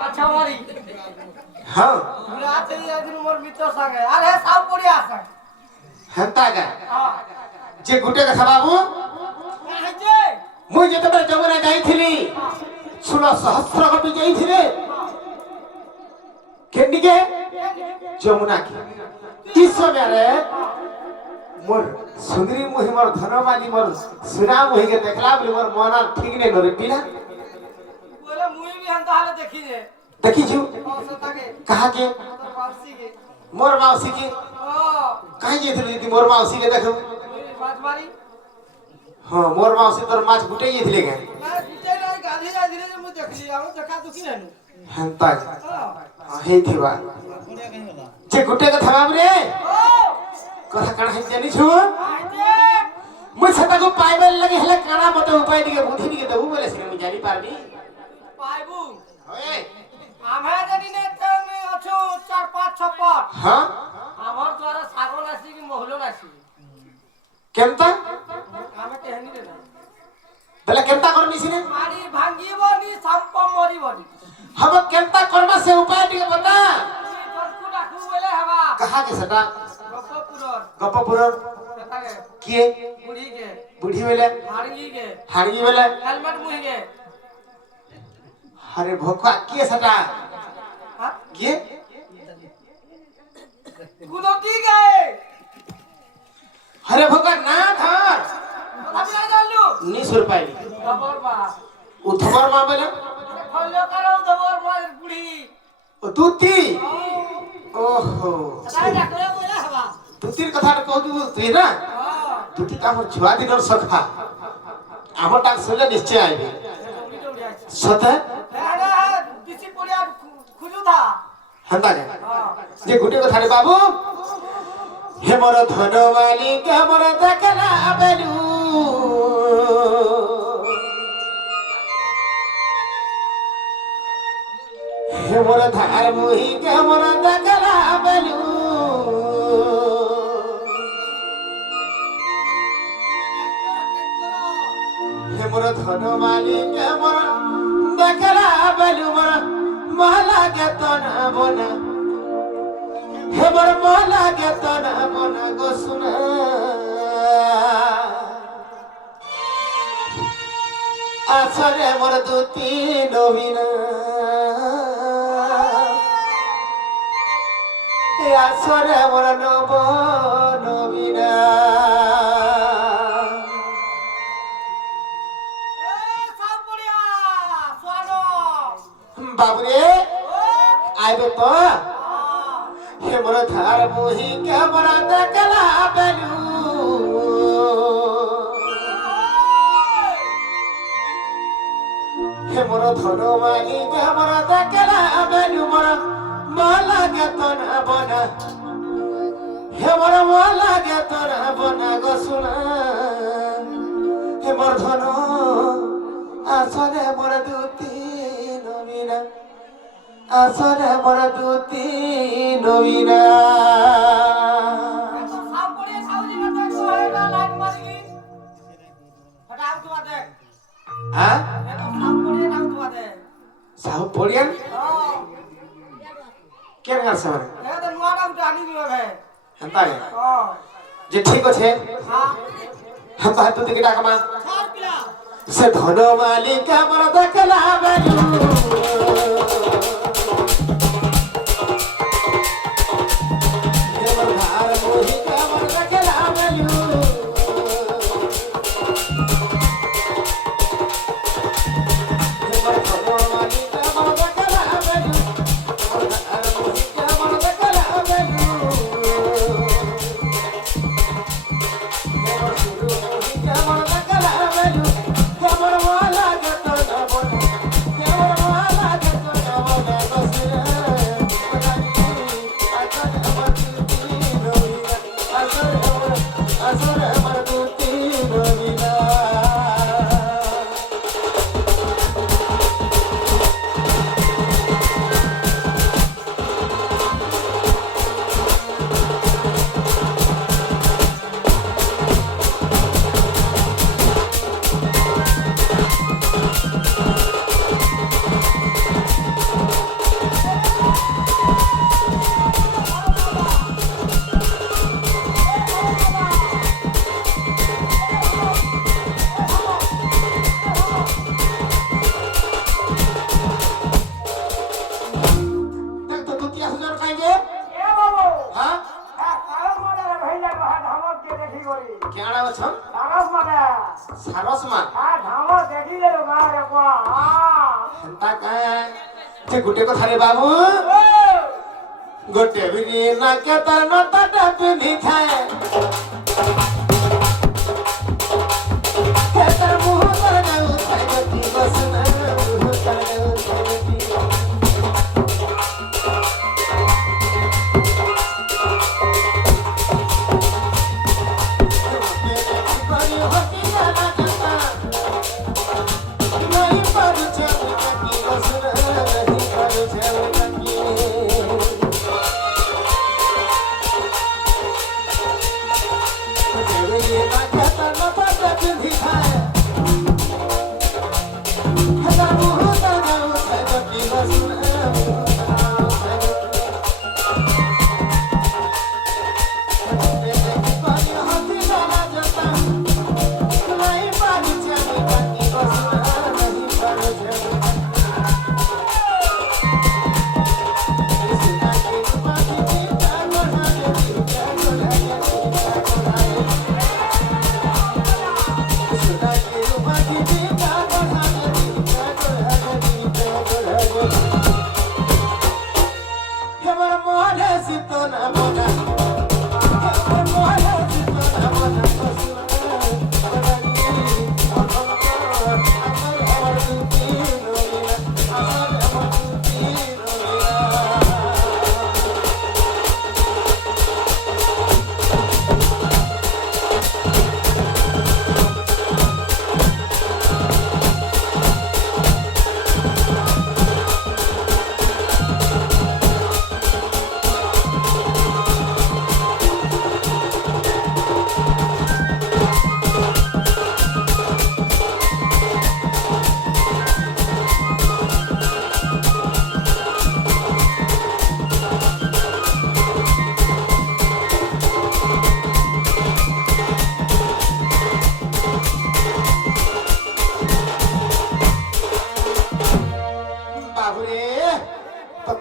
अच्छा मारी हाँ बुला चाहिए दिन मोर मित्र संगे अरे सब पड़ी आसा हेंता गा हां जे गुटे कथा बाबू काहे जे मुई जेतबे जमुना जाईथिली 16 सहस्र कपि जाईथिले केनिके जमुना की इस समय रे मोर सुंदरी मुहि मोर धनमाली मोर सुना मुहि के देखला बोले मोर मना ठीक नै नरे पिला बोले मुई भी हंता हाले देखी जे देखी छु औसता के कहा के तो वापसी के मोर मौसी के ओ कहीं जेथिली दीदी मोर मौसी के देखो बात मारी हां मोर मौसी तोर माछ गुटे जेथिले के ना गुटे नहीं गाधी जा धीरे जे मु देखली हम देखा दुखी रहनु हंता हां हे थिबा जे गुटे के थबाब रे ओ कथा काना हे जानी छु काहे जे मु छता को पाइबल लगे हले काना मते उपाय दिके बुद्धि दिके दबु बोले से मु जानी पारबी पाइबू ओए आमे जनी ने तने अछु 4 5 6 पट हां हमर द्वारा सागो नासी की मोहलो नासी केनता आमे कहनी रे ना बले केनता करनी सिने मारी भांगी बनी संप मरी बनी हम केनता करबा से उपाय दिके बता तोरकु डाकू बोले हवा कहा के सटा गप्पपुरर गप्पपुरर कथा के किए बुढ़ी के बुढ़ी वेले हाड़गी के हाड़ी वेले हेलमेट मुही के अरे भोका किए सटा हां किए गुलोटी के अरे भोका ना धर अभी आ जालू 19 रुपए खबर बा उठबर मा बेले खोलो करो दबर मार बुढ़ी ओ दूती ओहो कथा डाकले बोले हवा दूतीर कथा कहू तुई ना हां दूती का हमर छुआ दिनर सखा हमर टाक सुनले निश्चय आइबे दौड़ी दौड़ी आछी सते अरे किसी पुलिया खुजू था हंता के हां जे गुटे कथा रे बाबू हे मोर धनवाली के मोर देखला बेलू हे मोर धार मुही के मोर देखला बेलू हे मोर धनवाली के मोर देखला बेलू मोर महला के तना बना हे मोर महला के तना बना गो सुना आछरे मोर दूती नवीना ए आछरे मोर नव नवीना ए सब बढ़िया स्वानो बाबुरे आइबे तो हे मोर धार मुही के मोर देखला बेलू हे मोर धनवाली के मोर देखला बेलू मोर महला के तना बना हे मोर महला के तना बना गो सुना हे मोर धन आसरे मोर दूती नवीना आसरे मोर दूती नवीना तो सब बढ़िया साउजी में तो कोहेगा लाइन मारेगी हटाओ तू बात हां ये तो सब बढ़िया नाम तू बात साहब पड़िया हां केन कर सर ये तो नुआ नाम जानी दियो है हंता है हां जे ठीक छे हां हम तो हाथ दिके डाकमा चार पिला से धनवाली के मोर देखला बेलू ସେ ଗୋଟେ କଥା ରେ ବାବୁ ଗୋଟେ ବିରି ନାକେ ତାର ନତାଟା ପିନ୍ଧିଥାଏ ତାର ମୁହଁ ତାର ଯାଉଥାଏ ଗତି ବସନା ମୁହଁ ତାର ଯାଉଥାଏ ଗତି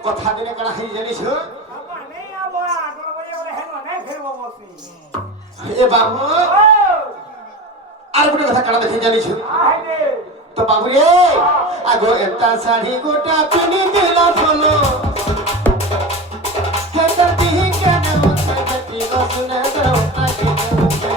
কথা দিনে কারা হই জানিস এ বাবু আর গোটে কথা কারা দেখি জানিস তো বাবু রে আগো এটা শাড়ি গোটা পিনি দিলা ফলো হেতার দিহি কেন উঠাই গতি গসনে দাও তাকে উঠাই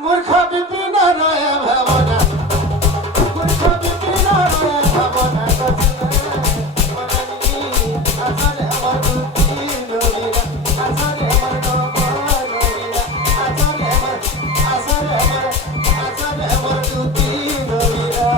मूर्ख विपिन रय भावना मूर्ख विपिन रय भावना आसरे अमर बुद्धि लोलीला आसरे अमर लोलीला आसरे अमर बुद्धि लोलीला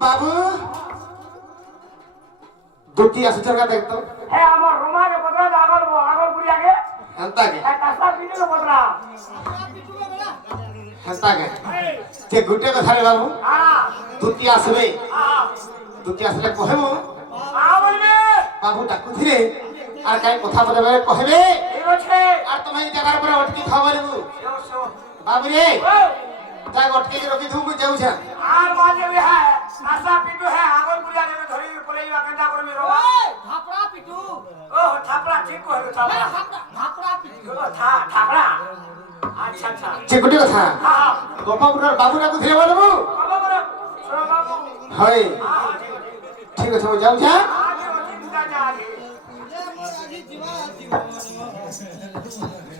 बाबू दुटी असुचर का देखतो हे हमर रोमा के बदला आगल पुरी आगे अंता के कासा पीने के बदला হেন্তা কে যে গুটে কথা রে বাবু তুতি আসবে তুতি আসলে কহেবু বাবু ডাকুথিলে আর কাই কথা বলবে কহেবে আর তুমি এই জায়গার পরে অটকি খাওয়ালিবু বাবু রে তা অটকি রকি ধুমু যাউছা আর মাঝে भी है आशा पिटू है आगल पुरिया ने धरी पलेइबा केंदा करमी रो ধাপড়া পিটু ओ थापड़ा ठीक कहलो थापड़ा ধাপড়া পিটু ओ थापड़ा अच्छा अच्छा যে গুটে কথা हां हां গোপাপুরের বাবু ডাকুথিলে বলবু बाबा बरो सुनो बाबू হয় हां ঠিক আছে যাউছা आज चिंता जा